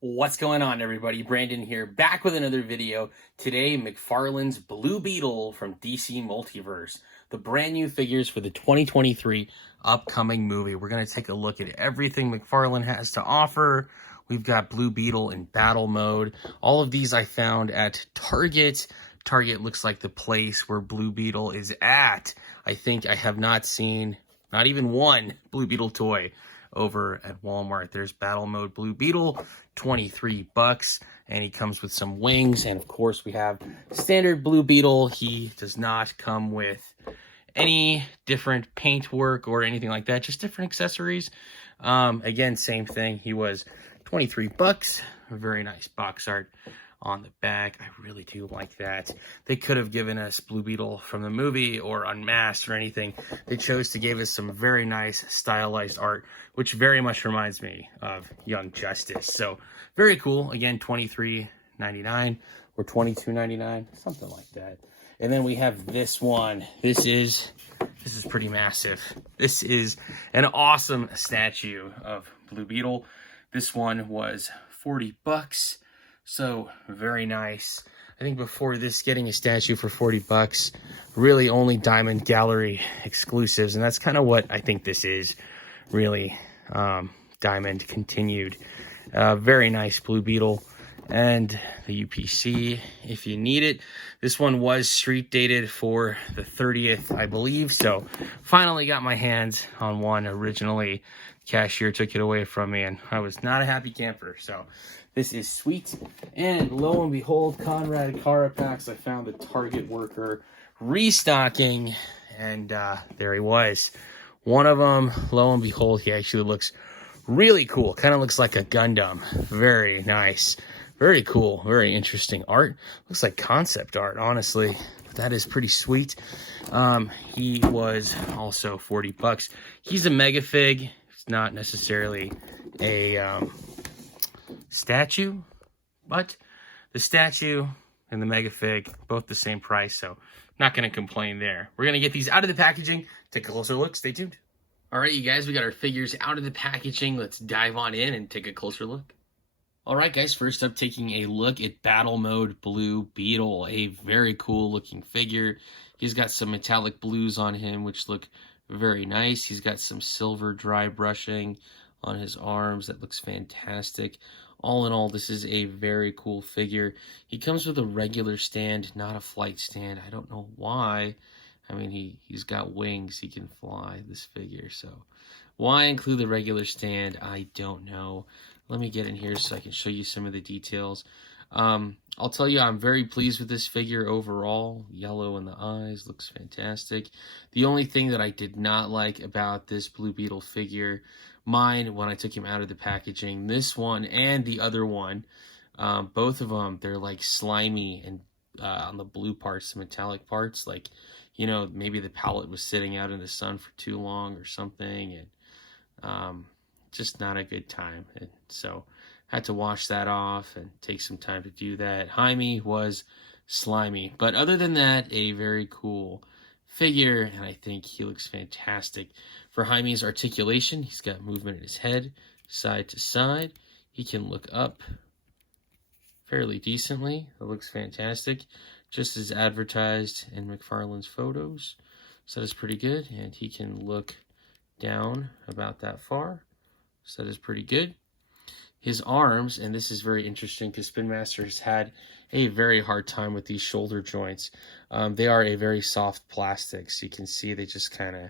What's going on, everybody? Brandon here, back with another video. Today, McFarlane's Blue Beetle from DC Multiverse, the brand new figures for the 2023 upcoming movie. We're going to take a look at everything McFarlane has to offer. We've got Blue Beetle in battle mode. All of these I found at Target. Target looks like the place where Blue Beetle is at. I think I have not seen not even one Blue Beetle toy over at Walmart. There's battle mode Blue Beetle, 23 bucks, and he comes with some wings. And of course, we have standard Blue Beetle. He does not come with any different paint work or anything like that, just different accessories. Again, same thing. He was 23 bucks. Very nice box art on the back. I really do like that. They could have given us Blue Beetle from the movie or Unmasked or anything. They chose to give us some very nice stylized art, which very much reminds me of Young Justice. So very cool. Again, $23.99 or $22.99, something like that. And then we have this one. This is pretty massive. This is an awesome statue of Blue Beetle. This one was 40 bucks. So very nice. I think before this, getting a statue for 40 bucks, really only Diamond Gallery exclusives. And that's kind of what I think this is, really. Diamond continued. Very nice Blue Beetle. And the UPC, if you need it. This one was street dated for the 30th, I believe. So finally got my hands on one. Originally, cashier took it away from me, and I was not a happy camper. So this is sweet. And lo and behold, Conrad Carapax, I found the Target worker restocking, and there he was. One of them, lo and behold, he actually looks really cool. Kind of looks like a Gundam. Very nice. Very cool. Very interesting art. Looks like concept art, honestly. That is pretty sweet. He was also 40 bucks. He's a mega fig. It's not necessarily a statue, but the statue and the mega fig, both the same price, so not going to complain there. We're going to get these out of the packaging. Take a closer look. Stay tuned. All right, you guys, we got our figures out of the packaging. Let's dive on in and take a closer look. All right, guys, first up, taking a look at Battle Mode Blue Beetle, a very cool looking figure. He's got some metallic blues on him, which look very nice. He's got some silver dry brushing on his arms. That looks fantastic. All in all, this is a very cool figure. He comes with a regular stand, not a flight stand. I don't know why. I mean, he's got wings. He can fly, this figure. So why include the regular stand? I don't know. Let me get in here so I can show you some of the details. I'll tell you, I'm very pleased with this figure overall. Yellow in the eyes, looks fantastic. The only thing that I did not like about this Blue Beetle figure, mine, when I took him out of the packaging, this one and the other one, both of them, they're like slimy and on the blue parts, the metallic parts, like, you know, maybe the palette was sitting out in the sun for too long or something, and just not a good time. And so had to wash that off and take some time to do that. Jaime was slimy, but other than that, a very cool figure, and I think he looks fantastic. For Jaime's articulation, he's got movement in his head, side to side. He can look up fairly decently. It looks fantastic, just as advertised in McFarlane's photos. So that is pretty good, and he can look down about that far. So that is pretty good. His arms, and this is very interesting because Spin Master has had a very hard time with these shoulder joints. They are a very soft plastic, so you can see they just kind of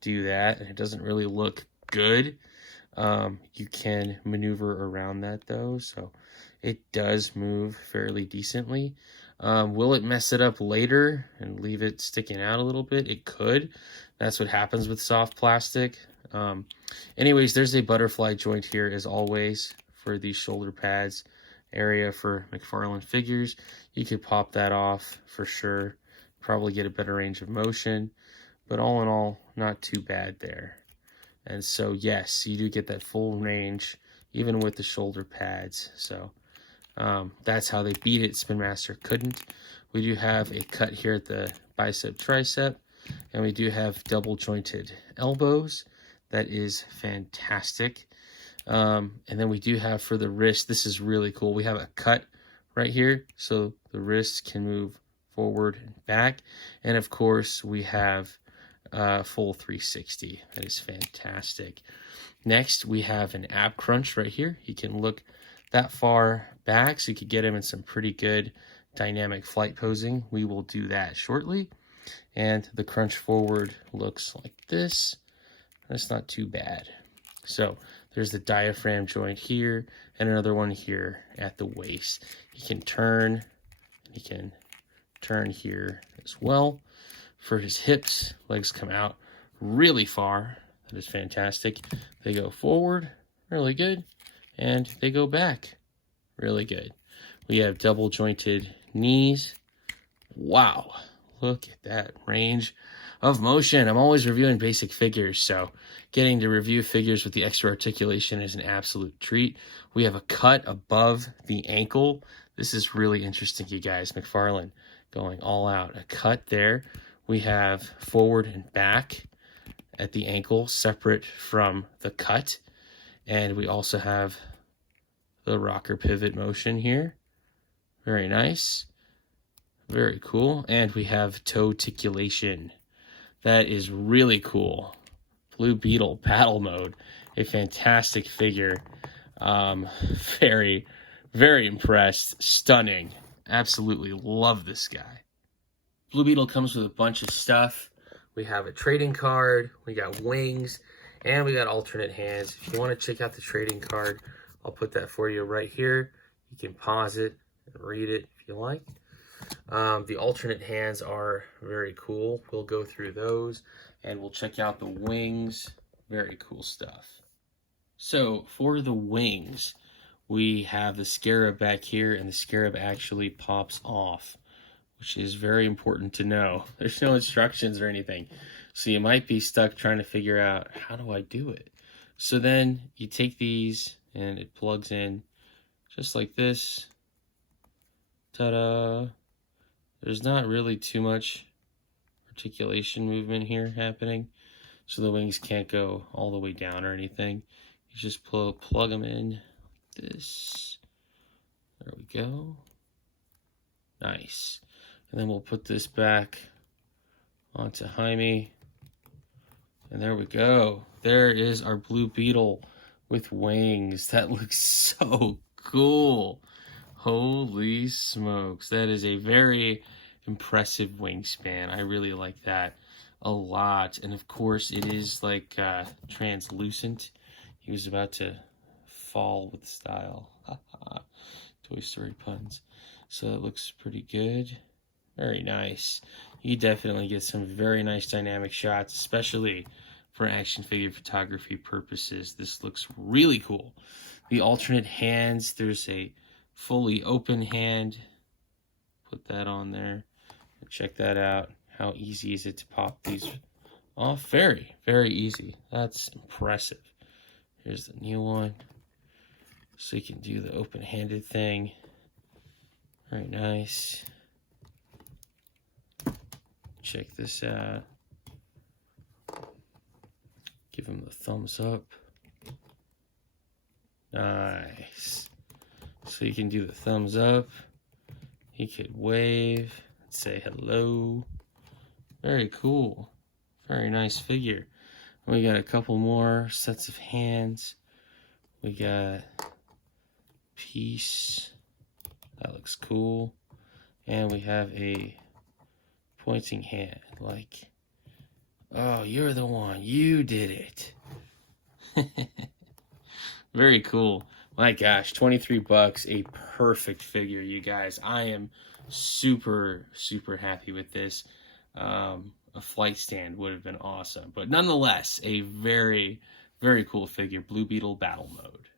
do that, and it doesn't really look good. You can maneuver around that though, so it does move fairly decently. Will it mess it up later and leave it sticking out a little bit? It could. That's what happens with soft plastic. Anyways, there's a butterfly joint here as always for the shoulder pads area for McFarlane figures. You could pop that off for sure. Probably get a better range of motion, but all in all, not too bad there. And so yes, you do get that full range even with the shoulder pads. So that's how they beat it. Spin Master couldn't. We do have a cut here at the bicep tricep, and we do have double jointed elbows. That is fantastic. And then we do have for the wrist, this is really cool. We have a cut right here, so the wrist can move forward and back. And of course, we have full 360. That is fantastic. Next, we have an ab crunch right here. He can look that far back, so you could get him in some pretty good dynamic flight posing. We will do that shortly. And the crunch forward looks like this. That's not too bad. So there's the diaphragm joint here and another one here at the waist. He can turn here as well. For his hips, legs come out really far. That is fantastic. They go forward, really good, and they go back, really good. We have double jointed knees. Wow, look at that range of motion. I'm always reviewing basic figures, so getting to review figures with the extra articulation is an absolute treat. We have a cut above the ankle. This is really interesting, you guys. McFarlane going all out. A cut there. We have forward and back at the ankle, separate from the cut. And we also have the rocker pivot motion here. Very nice. Very cool. And we have toe articulation. That is really cool. Blue Beetle battle mode. A fantastic figure. Very, very impressed. Stunning. Absolutely love this guy. Blue Beetle comes with a bunch of stuff. We have a trading card, we got wings, and we got alternate hands. If you want to check out the trading card, I'll put that for you right here. You can pause it and read it if you like. The alternate hands are very cool. We'll go through those, and we'll check out the wings. Very cool stuff. So for the wings, we have the scarab back here, and the scarab actually pops off, which is very important to know. There's no instructions or anything, so you might be stuck trying to figure out, how do I do it? So then you take these and it plugs in just like this. Ta-da! There's not really too much articulation movement here happening, so the wings can't go all the way down or anything. You just plug them in like this. There we go. Nice. And then we'll put this back onto Jaime. And there we go. There is our Blue Beetle with wings. That looks so cool. Holy smokes. That is a very impressive wingspan. I really like that a lot. And of course, it is like translucent. He was about to fall with style. Toy Story puns. So it looks pretty good. Very nice. You definitely get some very nice dynamic shots, especially for action figure photography purposes. This looks really cool. The alternate hands, there's a fully open hand. Put that on there. Check that out. How easy is it to pop these off? Very, very easy. That's impressive. Here's the new one. So you can do the open-handed thing. Very nice. Check this out. Give him the thumbs up. Nice. So you can do the thumbs up. He could wave, say hello. Very cool. Very nice figure. We got a couple more sets of hands. We got peace. That looks cool. And we have a pointing hand, like, oh, you're the one. You did it. Very cool. My gosh, 23 bucks, a perfect figure, you guys. I am super, super happy with this. A flight stand would have been awesome. But nonetheless, a very, very cool figure. Blue Beetle battle mode.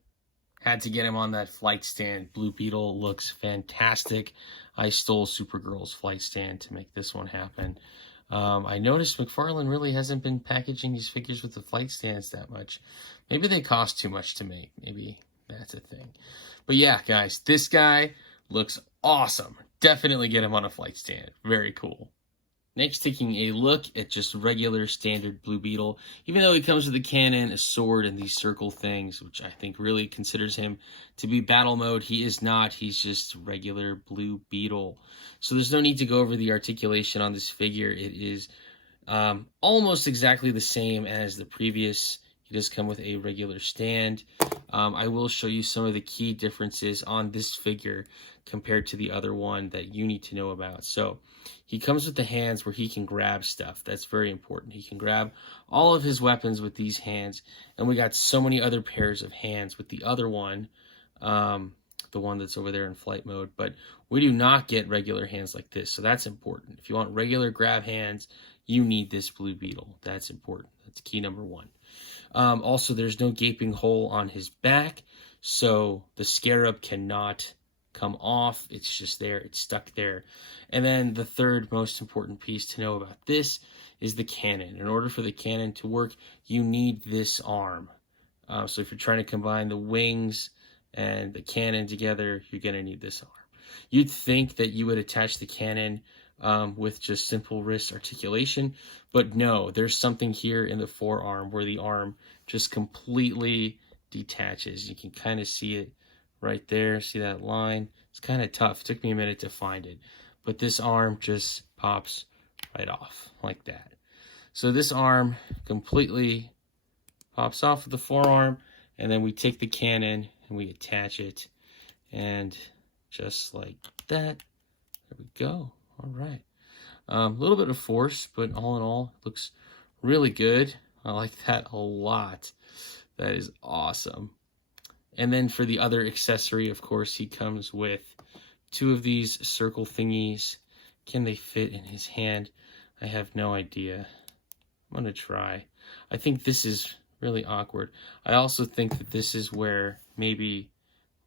Had to get him on that flight stand. Blue Beetle looks fantastic. I stole Supergirl's flight stand to make this one happen. I noticed McFarlane really hasn't been packaging these figures with the flight stands that much. Maybe they cost too much to make. Maybe that's a thing. But yeah, guys, this guy looks awesome. Definitely get him on a flight stand. Very cool. Next, taking a look at just regular standard Blue Beetle. Even though he comes with a cannon, a sword, and these circle things, which I think really considers him to be battle mode, he is not. He's just regular Blue Beetle. So there's no need to go over the articulation on this figure. It is almost exactly the same as the previous. He does come with a regular stand. I will show you some of the key differences on this figure compared to the other one that you need to know about. So he comes with the hands where he can grab stuff. That's very important. He can grab all of his weapons with these hands. And we got so many other pairs of hands with the other one, the one that's over there in flight mode. But we do not get regular hands like this. So that's important. If you want regular grab hands, you need this Blue Beetle. That's important. That's key number one. Also, there's no gaping hole on his back, so the scarab cannot come off. It's just there. It's stuck there. And then the third most important piece to know about this is the cannon. In order for the cannon to work, you need this arm. So if you're trying to combine the wings and the cannon together, you're going to need this arm. You'd think that you would attach the cannon with just simple wrist articulation, but no, there's something here in the forearm where the arm just completely detaches. You can kind of see it right there. See that line? It's kind of tough. It took me a minute to find it, but this arm just pops right off like that. So this arm completely pops off of the forearm, and then we take the cannon and we attach it, and just like that, there we go. All right. A little bit of force, but all in all, it looks really good. I like that a lot. That is awesome. And then for the other accessory, of course, he comes with two of these circle thingies. Can they fit in his hand? I have no idea. I'm going to try. I think this is really awkward. I also think that this is where maybe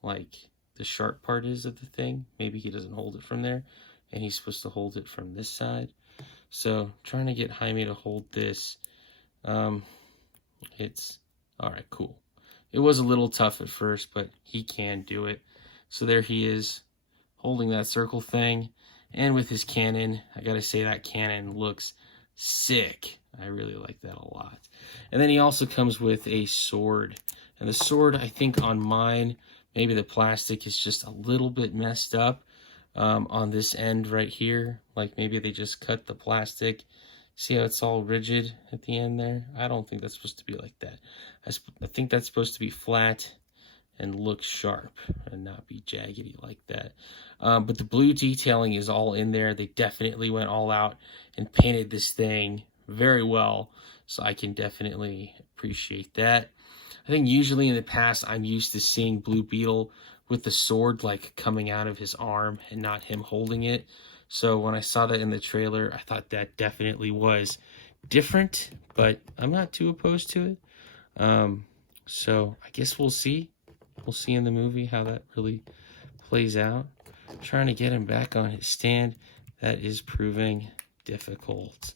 like the sharp part is of the thing. Maybe he doesn't hold it from there, and he's supposed to hold it from this side. So trying to get Jaime to hold this. It's all right, cool. It was a little tough at first, but he can do it. So there he is holding that circle thing, and with his cannon. I gotta say, that cannon looks sick. I really like that a lot. And then he also comes with a sword, and the sword, I think on mine, maybe the plastic is just a little bit messed up on this end right here. Like maybe they just cut the plastic. See how it's all rigid at the end there? I don't think that's supposed to be like that. I think that's supposed to be flat and look sharp and not be jaggedy like that. But the blue detailing is all in there. They definitely went all out and painted this thing very well. So I can definitely appreciate that. I think usually in the past, I'm used to seeing Blue Beetle with the sword like coming out of his arm and not him holding it. So when I saw that in the trailer, I thought that definitely was different, but I'm not too opposed to it. So I guess we'll see. We'll see in the movie how that really plays out. Trying to get him back on his stand, that is proving difficult.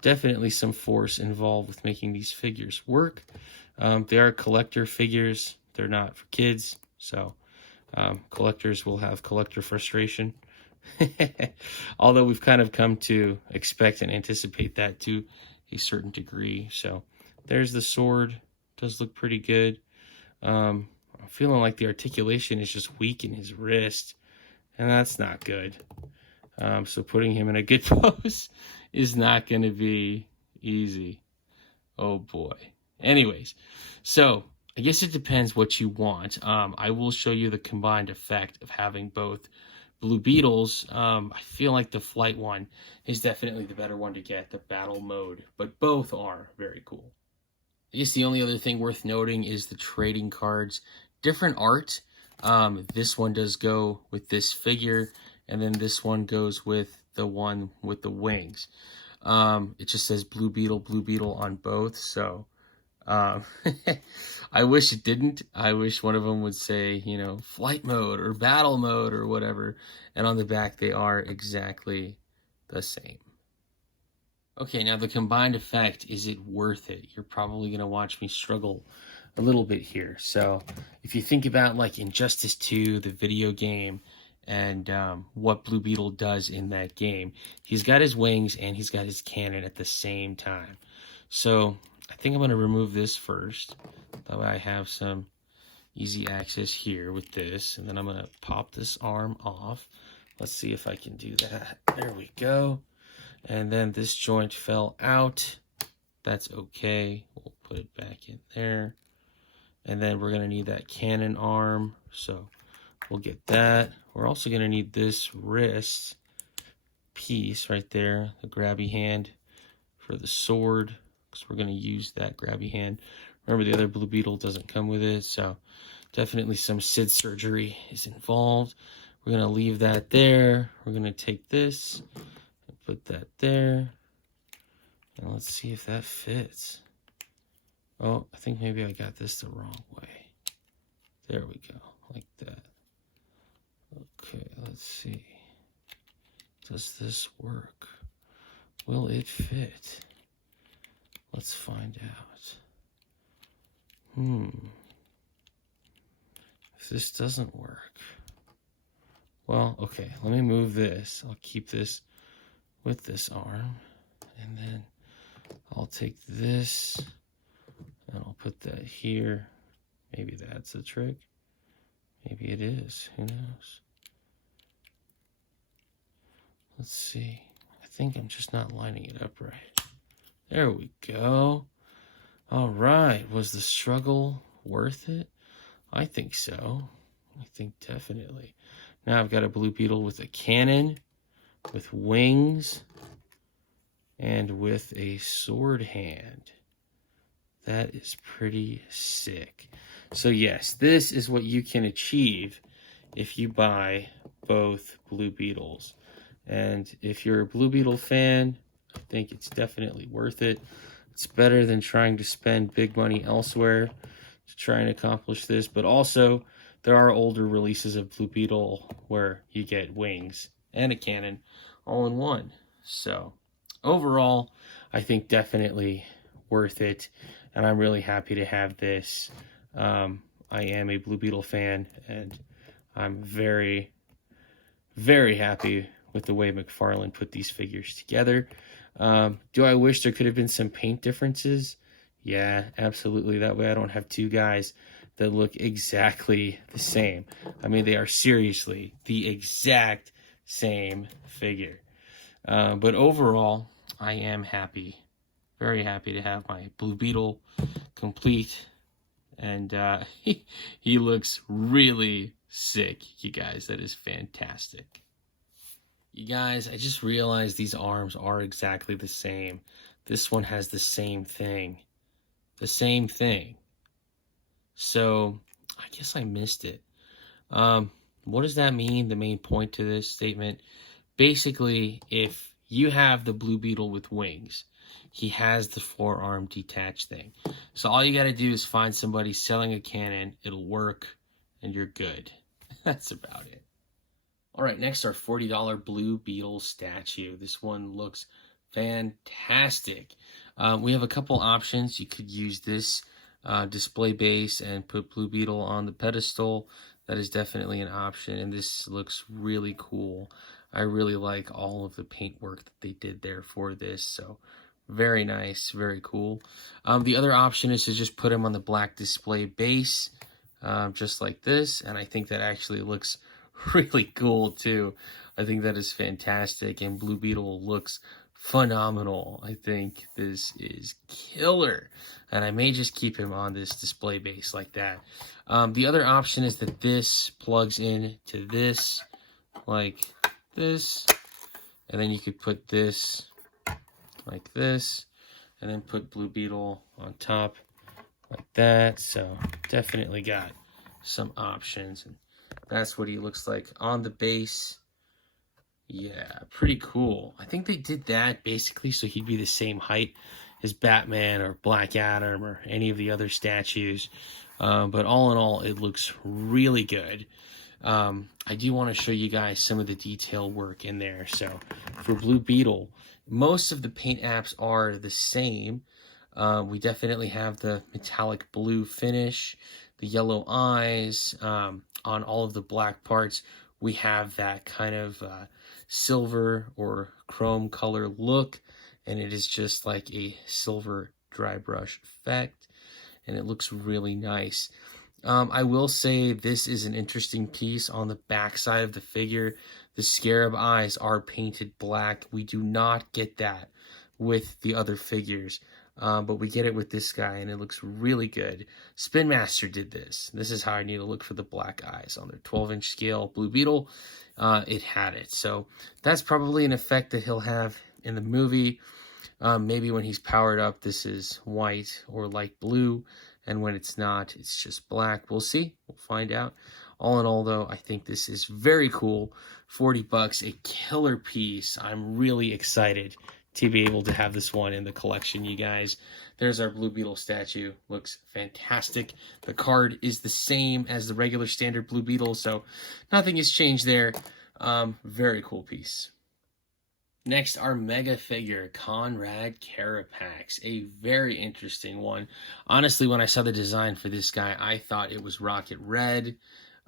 Definitely some force involved with making these figures work. They are collector figures. They're not for kids, so collectors will have collector frustration. Although we've kind of come to expect and anticipate that to a certain degree. So there's the sword. Does look pretty good. I'm feeling like the articulation is just weak in his wrist, and that's not good. So putting him in a good pose is not going to be easy. Oh boy. Anyways, so I guess it depends what you want. I will show you the combined effect of having both Blue Beetles. I feel like the flight one is definitely the better one to get, the battle mode, but both are very cool. I guess the only other thing worth noting is the trading cards. Different art. This one does go with this figure, and then this one goes with the one with the wings. It just says Blue Beetle on both, so I wish it didn't. I wish one of them would say, you know, flight mode or battle mode or whatever, and on the back they are exactly the same. Okay, now the combined effect, is it worth it? You're probably going to watch me struggle a little bit here. So if you think about like Injustice 2, the video game, and what Blue Beetle does in that game. He's got his wings and he's got his cannon at the same time. So I think I'm going to remove this first. That way I have some easy access here with this. And then I'm going to pop this arm off. Let's see if I can do that. There we go. And then this joint fell out. That's okay. We'll put it back in there. And then we're going to need that cannon arm. So we'll get that. We're also going to need this wrist piece right there, the grabby hand for the sword, because we're going to use that grabby hand. Remember, the other Blue Beetle doesn't come with it, so definitely some SID surgery is involved. We're going to leave that there. We're going to take this and put that there. And let's see if that fits. Oh, I think maybe I got this the wrong way. There we go, like that. Okay, let's see. Does this work? Will it fit? Let's find out. If this doesn't work, well, okay, let me move this. I'll keep this with this arm, and then I'll take this and I'll put that here. Maybe that's a trick. Maybe it is. Who knows? Let's see. I think I'm just not lining it up right. There we go. All right. Was the struggle worth it? I think so. I think definitely. Now I've got a Blue Beetle with a cannon, with wings, and with a sword hand. That is pretty sick. So yes, this is what you can achieve if you buy both Blue Beetles. And if you're a Blue Beetle fan, I think it's definitely worth it. It's better than trying to spend big money elsewhere to try and accomplish this. But also, there are older releases of Blue Beetle where you get wings and a cannon all in one. So overall, I think definitely worth it. And I'm really happy to have this. I am a Blue Beetle fan, and I'm very, very happy with the way McFarlane put these figures together. Do I wish there could have been some paint differences? Yeah, absolutely. That way I don't have two guys that look exactly the same. I mean, they are seriously the exact same figure. But overall, I am happy, very happy to have my Blue Beetle complete. And he looks really sick, you guys. That is fantastic. You guys, I just realized these arms are exactly the same. This one has the same thing. The same thing. So, I guess I missed it. What does that mean, the main point to this statement? Basically, if you have the Blue Beetle with wings, he has the forearm detached thing. So all you got to do is find somebody selling a cannon. It'll work, and you're good. That's about it. All right, next our $40 Blue Beetle statue. This one looks fantastic. We have a couple options. You could use this display base and put Blue Beetle on the pedestal. That is definitely an option, and this looks really cool. I really like all of the paint work that they did there for this, so very nice, very cool. The other option is to just put him on the black display base, just like this, and I think that actually looks really cool too. I think that is fantastic, and Blue Beetle looks phenomenal. I think this is killer, and I may just keep him on this display base like that. The other option is that this plugs in to this like this, and then you could put this like this, and then put Blue Beetle on top like that. So definitely got some options, and that's what he looks like on the base. Yeah, pretty cool. I think they did that basically so he'd be the same height as Batman or Black Adam or any of the other statues. But all in all, it looks really good. I do want to show you guys some of the detail work in there. So for Blue Beetle, most of the paint apps are the same. We definitely have the metallic blue finish. the yellow eyes. On all of the black parts, we have that kind of silver or chrome color look, and it is just like a silver dry brush effect, and it looks really nice. I will say this is an interesting piece on the back side of the figure. The scarab eyes are painted black. We do not get that with the other figures, but we get it with this guy, and it looks really good. Spin Master did this. This is how I need to look for the black eyes on their 12-inch scale Blue Beetle. It had it, so that's probably an effect that he'll have in the movie. Maybe when he's powered up, this is white or light blue, and when it's not, it's just black. We'll see. We'll find out. All in all, though, I think this is very cool. 40 bucks, a killer piece. I'm really excited to be able to have this one in the collection, you guys. There's our Blue Beetle statue. Looks fantastic. The card is the same as the regular standard Blue Beetle, so nothing has changed there. Very cool piece. Next, our mega figure, Conrad Carapax, a very interesting one. Honestly, when I saw the design for this guy, I thought it was Rocket Red.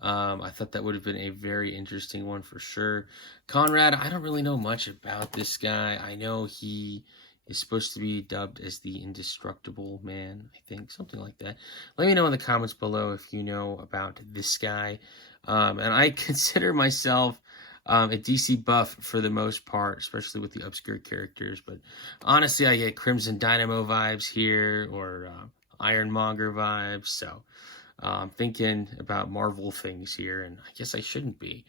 I thought that would have been a very interesting one for sure. Conrad, I don't really know much about this guy. I know he is supposed to be dubbed as the Indestructible Man, I think, something like that. Let me know in the comments below if you know about this guy. And I consider myself a DC buff for the most part, especially with the obscure characters. But honestly, I get Crimson Dynamo vibes here, or Ironmonger vibes. So I'm thinking about Marvel things here, and I guess I shouldn't be.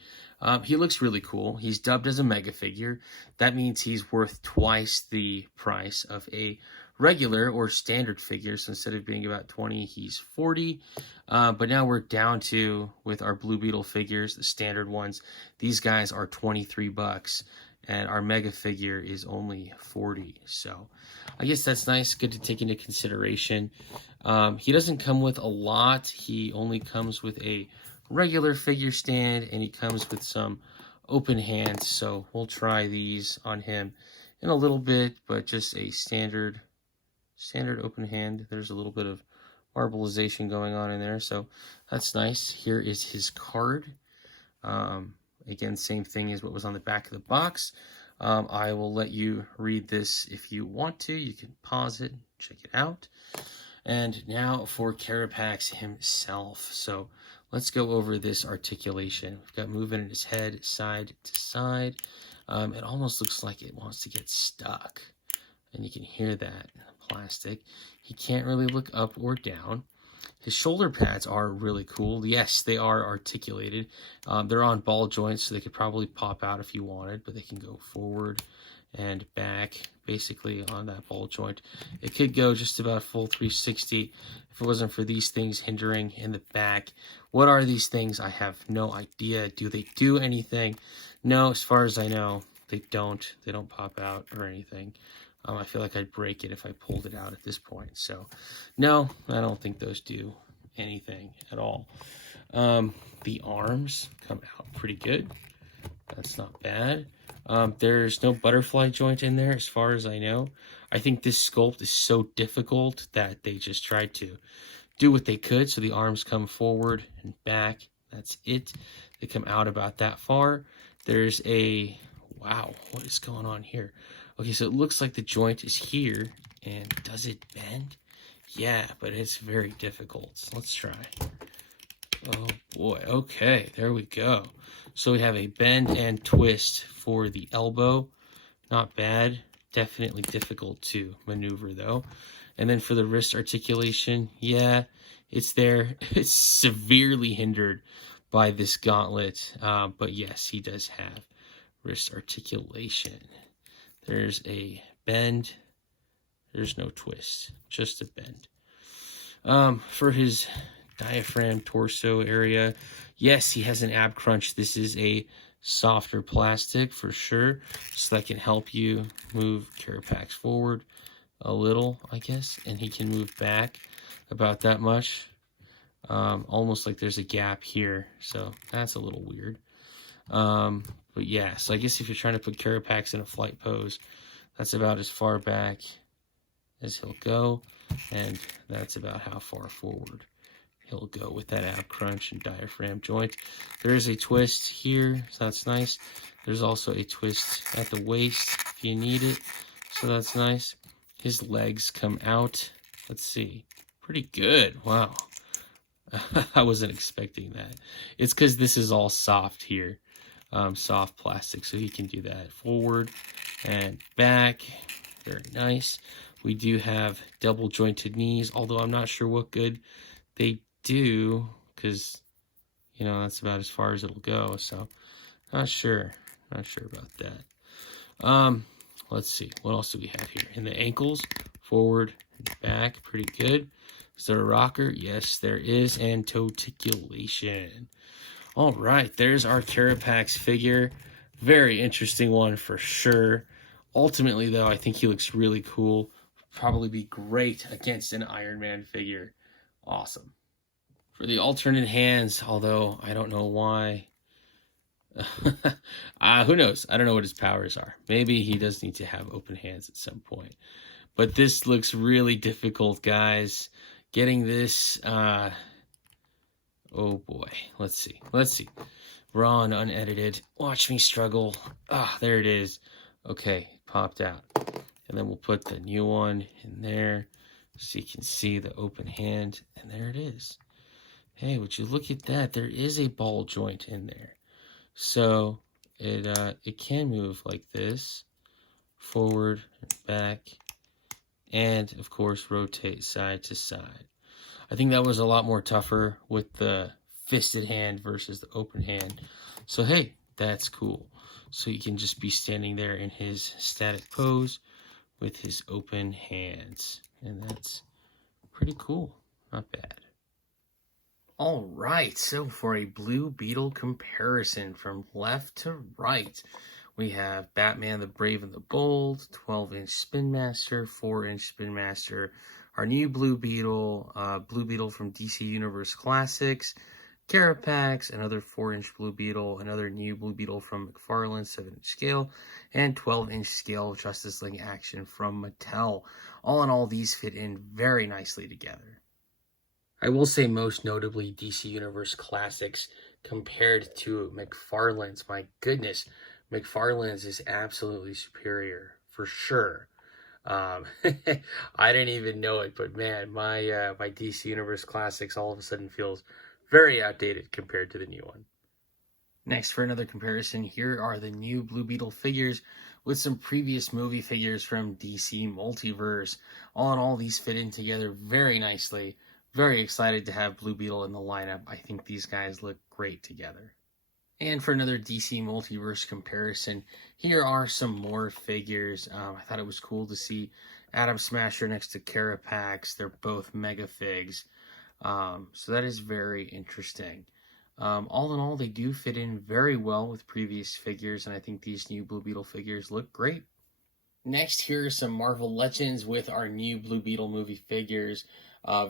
He looks really cool. He's dubbed as a mega figure. That means he's worth twice the price of a regular or standard figure. So instead of being about 20, he's 40. But now we're down to, with our Blue Beetle figures, the standard ones, these guys are 23 bucks. And our mega figure is only 40. So I guess that's nice. Good to take into consideration. He doesn't come with a lot. He only comes with a regular figure stand, and he comes with some open hands. So we'll try these on him in a little bit, but just a standard open hand. There's a little bit of marbleization going on in there, so that's nice. Here is his card. Again, same thing as what was on the back of the box. I will let you read this if you want to. You can pause it, check it out. And now for Carapax himself. So let's go over this articulation. We've got movement in his head, side to side. It almost looks like it wants to get stuck. And you can hear that in the plastic. He can't really look up or down. His shoulder pads are really cool. Yes, they are articulated. They're on ball joints, so they could probably pop out if you wanted, but they can go forward and back, basically on that ball joint. It could go just about full 360 if it wasn't for these things hindering in the back. What are these things? I have no idea. Do they do anything? No, as far as I know, they don't. They don't pop out or anything. I feel like I'd break it if I pulled it out at this point. So, no, I don't think those do anything at all. The arms come out pretty good. That's not bad. There's no butterfly joint in there as far as I know. I think this sculpt is so difficult that they just tried to do what they could. So the arms come forward and back. That's it. They come out about that far. There's a... Wow, what is going on here? Okay, so it looks like the joint is here, and does it bend? Yeah, but it's very difficult. So let's try. Oh boy, okay, there we go. So we have a bend and twist for the elbow. Not bad. Definitely difficult to maneuver though. And then for the wrist articulation, yeah, it's there. It's severely hindered by this gauntlet, but yes, he does have wrist articulation. There's a bend. There's no twist, just a bend. For his diaphragm torso area, yes, he has an ab crunch. This is a softer plastic for sure, so that can help you move Carapax forward a little, I guess, and he can move back about that much. Almost like there's a gap here, so that's a little weird. But yeah, so I guess if you're trying to put Carapax in a flight pose, that's about as far back as he'll go, and that's about how far forward he'll go with that ab crunch and diaphragm joint. There is a twist here, so that's nice. There's also a twist at the waist if you need it, so that's nice. His legs come out. Let's see. Pretty good. Wow. I wasn't expecting that. It's because this is all soft here. Soft plastic, so he can do that forward and back. Very nice. We do have double jointed knees, although I'm not sure what good they do, because, you know, that's about as far as it'll go, so not sure about that. Let's see, what else do we have here? In the ankles, forward and back, pretty good. Is there a rocker? Yes, there is, and toticulation. All right, there's our Carapax figure. Very interesting one for sure. Ultimately, though, I think he looks really cool. Probably be great against an Iron Man figure. Awesome. For the alternate hands, although I don't know why. Who knows? I don't know what his powers are. Maybe he does need to have open hands at some point. But this looks really difficult, guys. Getting this, oh boy. Let's see. Raw and unedited. Watch me struggle. Ah, there it is. Okay, popped out. And then we'll put the new one in there so you can see the open hand. And there it is. Hey, would you look at that? There is a ball joint in there. So it can move like this, forward and back, and of course rotate side to side. I think that was a lot more tougher with the fisted hand versus the open hand. So hey, that's cool. So you can just be standing there in his static pose with his open hands, and that's pretty cool. Not bad. All right, so for a Blue Beetle comparison from left to right, we have Batman the Brave and the Bold, 12-inch Spin Master, 4-inch Spin Master, our new Blue Beetle from DC Universe Classics, Carapax, another 4-inch Blue Beetle, another new Blue Beetle from McFarlane, 7-inch scale, and 12-inch scale Justice League Action from Mattel. All in all, these fit in very nicely together. I will say most notably DC Universe Classics compared to McFarlane's. My goodness, McFarlane's is absolutely superior, for sure. I didn't even know it, but man, my DC Universe Classics all of a sudden feels very outdated compared to the new one. Next, for another comparison, here are the new Blue Beetle figures with some previous movie figures from DC Multiverse. All in all, these fit in together very nicely. Very excited to have Blue Beetle in the lineup. I think these guys look great together. And for another DC Multiverse comparison, here are some more figures. I thought it was cool to see Atom Smasher next to Carapax. They're both mega figs. So that is very interesting. All in all, they do fit in very well with previous figures, and I think these new Blue Beetle figures look great. Next, here are some Marvel Legends with our new Blue Beetle movie figures.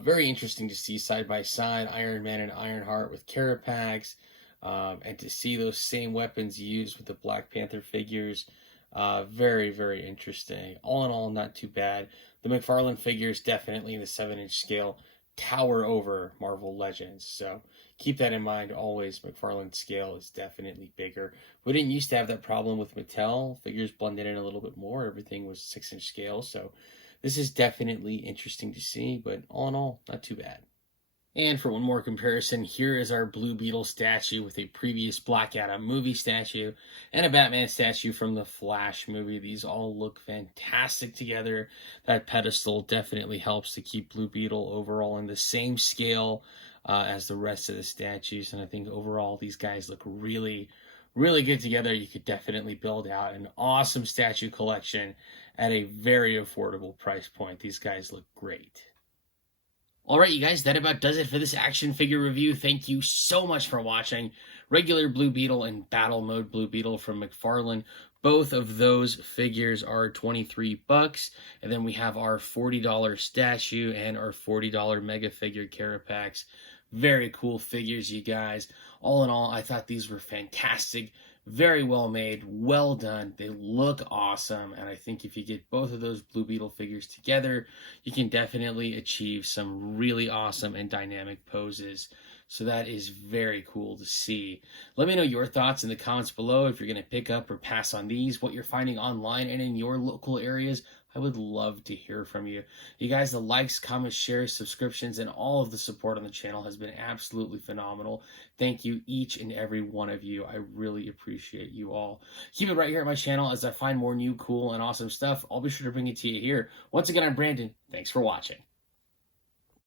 Very interesting to see side by side Iron Man and Ironheart with Carapax, and to see those same weapons used with the Black Panther figures. Very, very interesting. All in all, not too bad. The McFarlane figures, definitely in the 7-inch scale, tower over Marvel Legends. So keep that in mind always. McFarlane's scale is definitely bigger. We didn't used to have that problem with Mattel. Figures blended in a little bit more. Everything was 6-inch scale. So this is definitely interesting to see, but all in all, not too bad. And for one more comparison, here is our Blue Beetle statue with a previous Black Adam movie statue and a Batman statue from the Flash movie. These all look fantastic together. That pedestal definitely helps to keep Blue Beetle overall in the same scale as the rest of the statues. And I think overall these guys look really, really good together. You could definitely build out an awesome statue collection at a very affordable price point. These guys look great. Alright, you guys, that about does it for this action figure review. Thank you so much for watching. Regular Blue Beetle and Battle Mode Blue Beetle from McFarlane. Both of those figures are $23. And then we have our $40 statue and our $40 Mega Figure Carapax. Very cool figures, you guys. All in all, I thought these were fantastic, very well made, well done. They look awesome, and I think if you get both of those Blue Beetle figures together, you can definitely achieve some really awesome and dynamic poses. So that is very cool to see. Let me know your thoughts in the comments below if you're going to pick up or pass on these, what you're finding online and in your local areas. I would love to hear from you. You guys, the likes, comments, shares, subscriptions, and all of the support on the channel has been absolutely phenomenal. Thank you, each and every one of you. I really appreciate you all. Keep it right here at my channel as I find more new, cool, and awesome stuff. I'll be sure to bring it to you here. Once again, I'm Brandon. Thanks for watching.